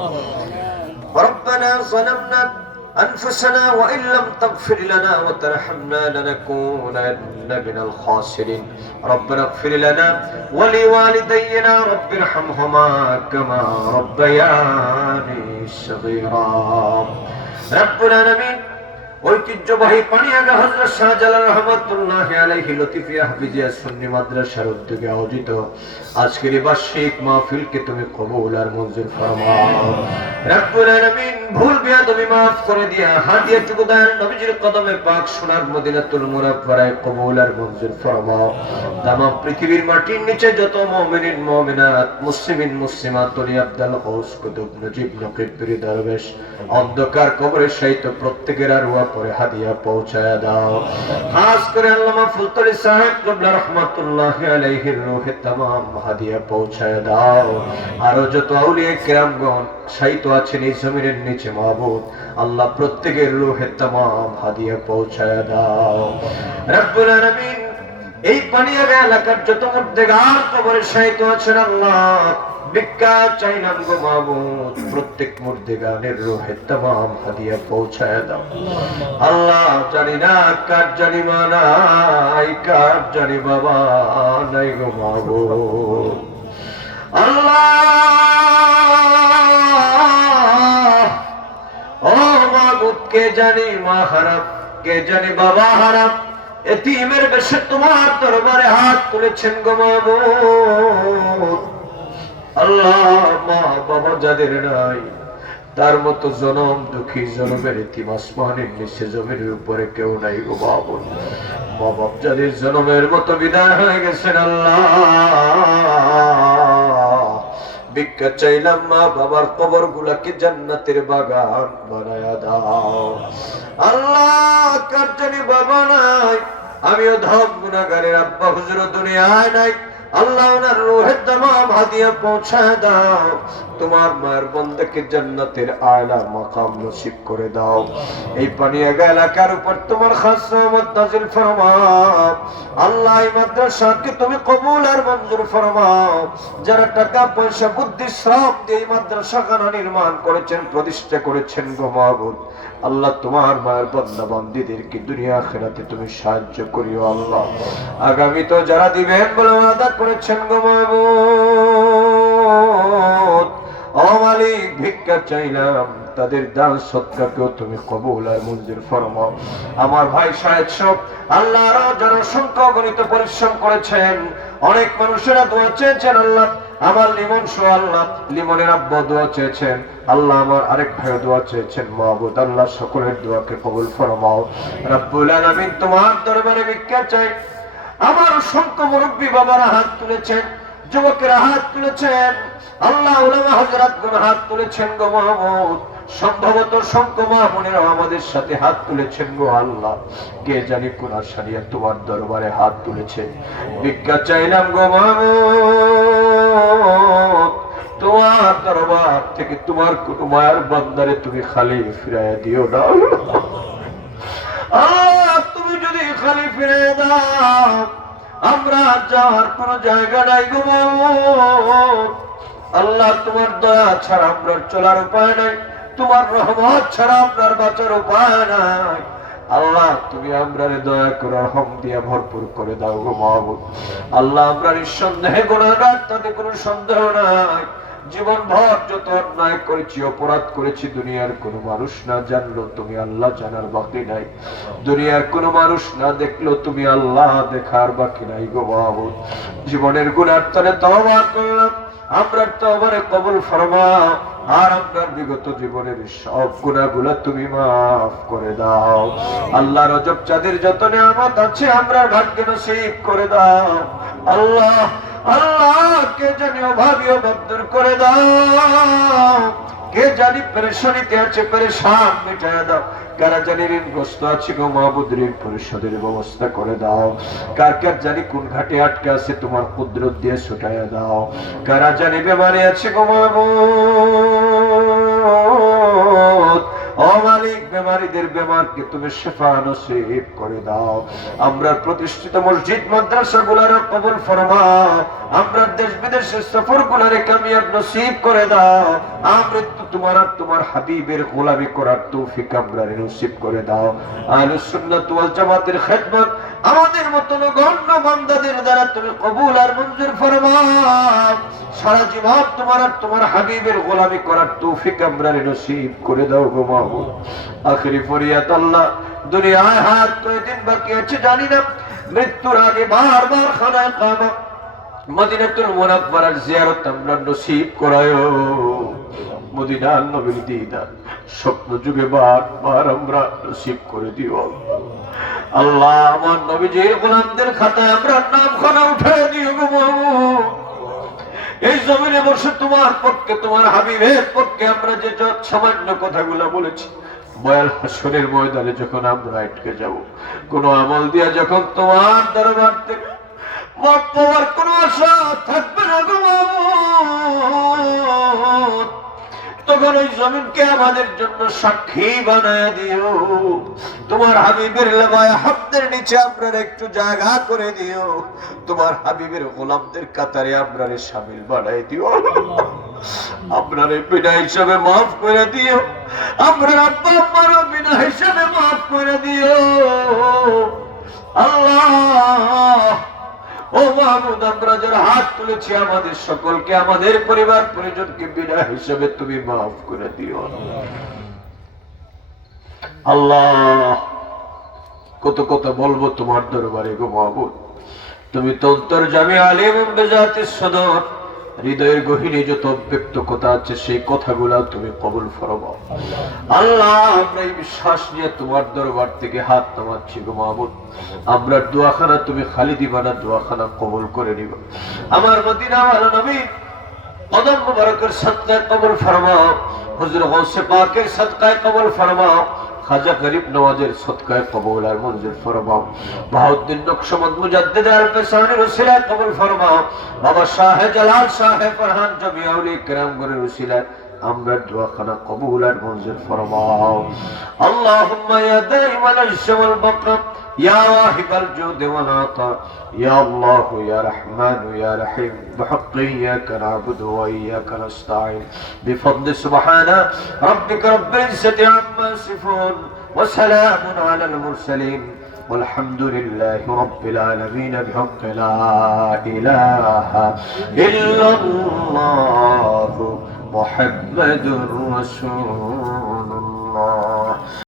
ربنا ظلمنا أنفسنا وإن لم تغفر لنا وترحمنا لنكونن من الخاسرين ربنا اغفر لنا ولوالدينا رب ارحمهما كما ربياني صغيرا رب العالمين ঐতিহ্যবাহী পানিয়াগা হযরত শাহজালাল রহমাতুল্লাহি আলাইহি লতিফিয়া হাফিজিয়া সুন্নি মাদ্রাসার উদ্যোগে আয়োজিত আজকের এই বার্ষিক মাহফিলকে তুমি কবুল আর মঞ্জুর ফরমাও রব্বুল আলামিন ভুল বিয়াদবি মাফ করে দিয়া হাদিয়াটুকু দান নবীজির কদমে পাক সোনার মদিনাতুল মুনাওয়ারায় কবুল আর মঞ্জুর ফরমাও তামাম পৃথিবীর মাটির নিচে যত মুমিনিন মুমিনাত মুসলিমিন মুসলিমাত ওলি আব্দুল গৌস কুতুব নজিব নকিব পীর দরবেশ অন্ধকার কবরে শায়িত প্রত্যেকের আরওয়াহ পরে হাদিয়া পৌঁছায়া দাও খাস করে আল্লামা ফুলতলি সাহেব কিবলা রাহমাতুল্লাহি আলাইহির রূহে তামাম হাদিয়া পৌঁছায়া দাও আর যত আউলিয়া কিরামগণ শায়িত আছেন এই জমিনের নিচে মাবুদ আল্লাহ প্রত্যেকের রূহে তামাম হাদিয়া পৌঁছায়া দাও রব্বুল আলামিন এই পানিয়াগা এলাকার যত মুর্দেগার কবরে শায়িত আছেন আল্লাহ ভিক্ষা চাইলাম গো মাবুদ প্রত্যেক মুর্দেগানের রূহে তামাম হাদিয়া পৌঁছায়া দাও আল্লাহ জানি না কার জানি মা নাই কার জানি বাবা নাই গো মাবুদ আল্লাহ ও মাবুদ কে জানি মা হারাম কে জানি বাবা হারাম এতিমের বেশে তোমার দরবারে হাত তুলেছেন গো মাবুদ আল্লাহ মা বাবা যাদের নাই তার মতো জনম দুঃখী জনমের এতিম আসমানের নিচে জমির উপরে কেউ নাই গো মাবুদ মা বাপ যাদের জনমের মতো বিদায় হয়ে গেছেন আল্লাহ ভিক্ষা চাইলাম মা বাবার কবর গুলাকে জান্নাতের বাগান বানায়া দাও আল্লাহ কার জানি বাবা নাই আমিও ধব গুনাহগারের আব্বা হুজুর দুনিয়ায় নাই আল্লাহ ওনার রূহে তামাম হাদিয়া পৌঁছায় দাও তোমার মায়ের বান্দাকে জান্নাতের আলা মাকাম নসিব করে দাও এই পানিয়াগা এলাকার উপর তোমার খাস রহমত নাযিল ফরমাও আল্লাহ এই মাদ্রাসাকে তুমি কবুল আর মঞ্জুর ফরমাও যারা টাকা পয়সা বুদ্ধি শ্রম দিয়ে এই মাদ্রাসাখানা নির্মাণ করেছেন প্রতিষ্ঠা করেছেন গো মাবুদ আল্লাহ তোমার মায়ের বান্দা বান্দীদেরকে দুনিয়া আখিরাতে তুমি সাহায্য করিও আল্লাহ আগামী তো যারা দিবেন বলে ওয়াদা করেছেন গো মাবুদ ও মালিক ভিক্ষা চাইলাম তাদের দান সদকাকেও তুমি কবুল আর মঞ্জুর ফরমাও আমার ভাই সাহেব সব আল্লাহর যারা অসংখ্য গণিত পরিশ্রম করেছেন অনেক মানুষেরা দোয়া চেয়েছেন আল্লাহ আমার লিমন সো আল্লাহ লিমনের আব্বা দোয়া চেয়েছেন আল্লাহ আমার আরেক ভাই দোয়া চেয়েছেন মাবুদ আল্লাহ সকলের দোয়াকে কবুল ফরমাও রব্বুল আলামিন তোমার দরবারে ভিক্ষা চাই আমার অসংখ্য মুরব্বী বাবারা হাত তুলেছেন যুবকেরা হাত তুলেছেন আল্লাহ উলামা হযরতগণ হাত তুলেছেন গো মাবুদ সম্ভবত সংখ্য মাহমুনেরা আমাদের সাথে হাত তুলেছেন গো আল্লাহ কে জানি কোন আশারিয়া তোমার দরবারে হাত তুলেছে ভিক্ষা চাইলাম গো মাবুদ তোমার দরবার থেকে তোমার কোন মায়ের বান্দারে তুমি খালি ফিরাইয়া দিও না আল্লাহ তুমি যদি খালি ফিরাইয়া দাও আমরা যাওয়ার কোন জায়গা নাই গো মাবুদ আল্লাহ তোমার দয়া ছাড়া আমরা চলার উপায় নাই তোমার রহমত ছাড়া আপনার বাঁচার উপায় নাই আল্লাহ তুমি আমরারে দয়া করে রহম দিয়া ভরপুর করে দাও গো মাবুদ আল্লাহ আমরা নিঃসন্দেহে গুনাহগার তাতে কোনো সন্দেহ নাই জীবন ভর যত অন্যায় করেছি অপরাধ করেছি দুনিয়ার কোনো মানুষ না জানলো তুমি আল্লাহ জানার বাকি নাই দুনিয়ার কোনো মানুষ না দেখলো তুমি আল্লাহ দেখার বাকি নাই গো মাবুদ জীবনের গুনার তরে তওবা করলাম আমরা তওবারে কবুল ফরমাও আর আপনার বিগত জীবনের সব গুনাহগুলো তুমি মাফ করে দাও আল্লাহ রজব চাঁদের যত নিয়ামত আছে আমরা ভাগ্যে নসিব করে দাও আল্লাহ আল্লাহ কে জানি অভাবী অভাব দূর করে দাও কে জানি পেরেশানিতে আছে পেরেশান মিটায় দাও কারা জানি ঋণগ্রস্ত আছে গো মাবুদ ঋণ পরিশোধের ব্যবস্থা করে দাও কার কার জানি কোন ঘাটে আটকে আছে তোমার কুদরত দিয়ে ছুটাইয়া দাও কারা জানি বেমারি আছে গো মাবুদ ও মালিক বেমারি ভাইদের বেমারকে তুমি শিফা নসিব করে দাও। আমরা প্রতিষ্ঠিত মসজিদ মাদ্রাসাগুলোর কবুল ফরমাও। আমরা দেশ বিদেশের সফরগুলোরে কামিয়াব নসিব করে দাও। আমৃত্যু তোমার আর তোমার হাবিবের গোলামি করার তৌফিক আমরা নসিব করে দাও। আহলুস সুন্নাত ওয়াল জামাতের খেদমত আমাদের মতো গণ্য বান্দাদের দ্বারা তুমি কবুল আর মঞ্জুর ফরমাও। সারা জীবন তোমার আর তোমার হাবিবের গোলামি করার তৌফিক আমরা নসিব করে দাও গো মাওলানা। আখিরি ফরিয়াদ আল্লাহ, দুনিয়ায় হাত কয়দিন বাকি আছে জানি না, মৃত্যুর আগে বারবার খানায় কাবা মদিনাতুল মুনাওয়ারার জিয়ারত আমরা নসিব করায়ো। মদিনার নবীর দিদার স্বপ্ন যুগে বারবার আমরা নসিব করে দিও আল্লাহ। আমার নবীজির গোলামদের খাতায় আমরা নাম খানা উঠায় দিও গো মাওলানা। এই জমিনে বসে তোমার পক্ষে, তোমার হাবিবের পক্ষে আমরা যে যত সামান্য কথাগুলো বলেছি, বয়াল হাসরের ময়দানে যখন আমরা আটকে যাব, কোন আমল দিয়া যখন তোমার দরবার থেকে মাপ পাওয়ার কোন আশা থাকবে না গো মাওলানা, তখন ওই জমিনকে আমাদের জন্য সাক্ষী বানায় দিও। তোমার হাবিবের লেবায় হাতের নিচে আমরা একটু জায়গা করে দিও। তোমার হাবিবের গোলামদের কাতারে আমরা শামিল বানাই দিও। আমরা বিনা হিসাবে মাফ করে দিও। আমরা আব্বা আম্মার বিনা হিসাবে মাফ করে দিও আল্লাহ। ও মাহমুদ, আমরা যারা হাত তুলেছি আমাদের সকলকে, আমাদের পরিবার পরিজনকে বিনা হিসাবে তুমি মাফ করে দিও আল্লাহ। কত কথা বলবো তোমার দরবারে গো মাহমুদ। তুমি তো অন্তর্যামী আলিম বেজাতিস সদর, হৃদয়ের গহীনে যত ব্যক্ত কথা আছে সেই কথাগুলা তুমি কবুল ফরমাও আল্লাহ। আমরা এই বিশ্বাস নিয়ে তোমার দরবার থেকে হাত নামাচ্ছি গো মাহমুদ। আমরা দোয়াখানা তুমি খালি দিবা না, দোয়াখানা কবুল করে নিবা। আমার মদিনাওয়ালা নবী কদম মুবারকের সদকায় কবুল ফরমাও। হুজুর গৌসে পাকের সদকায় কবুল ফরমাও। খাজা গরিব নওয়াজের সদকায় কবুল আর মঞ্জুর ফরমাও। বাহাউদ্দিন নকশবন্দ মুজাদ্দিদ আল-ফিসানির উসিলায় কবুল ফরমাও। বাবা শাহ জালাল শাহ ফরহান জমিয়া উলি কিরামগণের উসিলায় আমরা দোয়াখানা কবুল আর মঞ্জুর ফরমাও। আল্লাহুম্মা ইয়া দাইমান আশ-শাওয়াল বাকা ইয়া ওয়াহিবাল জুদ ওয়াল আতা ইয়া আল্লাহ ইয়া রহমান ইয়া রহিম বিহাক্কি ইয়াকা না'বুদু ওয়া ইয়াকা নাস্তাঈন বিফদলি সুবহানা রাব্বিকা রাব্বিল ইজ্জাতি আম্মা ইয়াসিফুন ওয়া সালামুন আলাল মুরসালিন والحمد لله رب العالمين بحق لا إله إلا الله محمد رسول